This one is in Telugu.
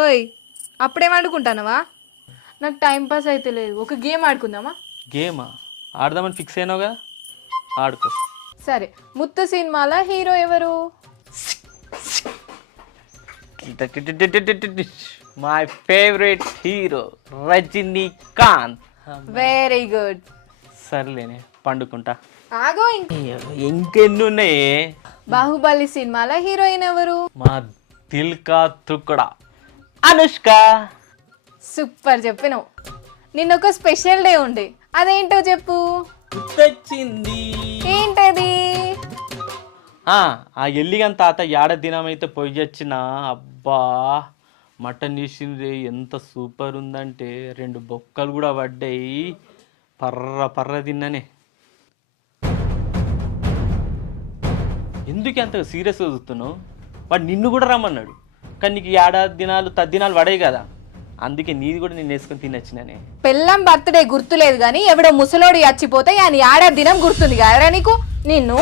ఓయ్ అప్పుడేం ఆడుకుంటానవా? నాకు టైం పాస్ అయితే లేదు, ఒక గేమ్ ఆడుకుందామా? గేమా? ఆడదామని ఫిక్స్ అయినావు కదా, ఆడుకో. సరే, ముత్తు సినిమాల హీరో ఎవరు? My favourite hero Rajinikanth. Very good. సర్లేనే, పండుకుంటా. ఆగో, ఇంకెన్ని ఉన్నాయి? బాహుబలి సినిమాల హీరోయిన్ ఎవరు? మా దిల్ కా తుకడా అనుష్క. సూపర్ చెప్పినావు. నిన్న ఒక స్పెషల్ డే ఉండే, అదేంటో చెప్పు. గుర్తొచ్చింది. ఏంటది? ఆ ఎల్లిగన్ తాత ఏడ దినమైతే పొయ్యి వచ్చిన అబ్బా మటన్ చేసింది ఎంత సూపర్ ఉందంటే 2 బొక్కలు కూడా పడ్డాయి. పర్ర పర్ర తిన్ననే. ఎందుకు అంత సీరియస్గా చూస్తున్నావు? వాడు నిన్ను కూడా రమ్మన్నాడు, కానీ నీకు ఏడాది దినాలు తద్దినాలు పడాయి కదా, అందుకే నీది కూడా నేను వేసుకొని తినొచ్చిననే. పెళ్ళం బర్త్డే గుర్తులేదు కానీ ఎవడో ముసలోడు చచ్చిపోతే ఆయన ఆడ దినం గుర్తుంది కదరా నీకు. నిన్ను